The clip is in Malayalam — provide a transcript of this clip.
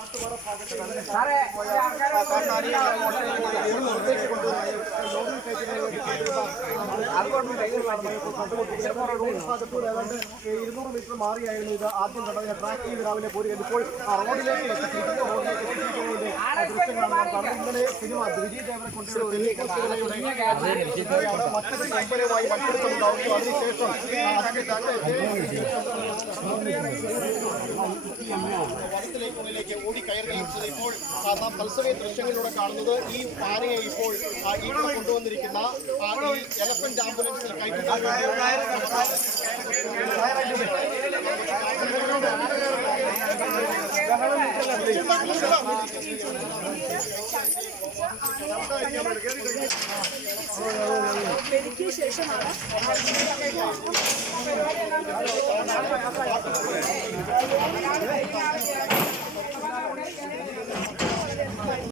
ഇരുന്നൂറ് മീറ്റർ മാറിയായിരുന്നു ഇത് ആദ്യം കണ്ടതിനെ ട്രാക്ക് ചെയ്ത് രാവിലെ പോരുകയാണ് ഇപ്പോൾ റോഡിലേക്ക് എത്തിച്ചിരിക്കുന്ന റോഡിലേക്ക് എത്തിച്ചിരിക്കുന്നതിന്റെ ദൃശ്യങ്ങളാണ് നാം കണ്ടത് ഇന്നലെ സിനിമ വിജയ് ദേവനെ കൊണ്ടുവരുന്ന മറ്റൊരു കമ്പനിയുമായി മത്സരിച്ചിട്ടുണ്ടാവുകയും അതിനുശേഷം അതിന്റെ വനത്തിലേക്കുള്ളിലേക്ക് ഓടി കയറുകയും ഇപ്പോൾ നാം തത്സമയ ദൃശ്യങ്ങളിലൂടെ കാണുന്നത് ഈ ആനയെ ഇപ്പോൾ ഇവിടെ കൊണ്ടുവന്നിരിക്കുന്ന ഈ എലഫന്റ് ആംബുലൻസിൽ കയറ്റുന്നു എനിക്ക് ശേഷമാണ് പരിപാടി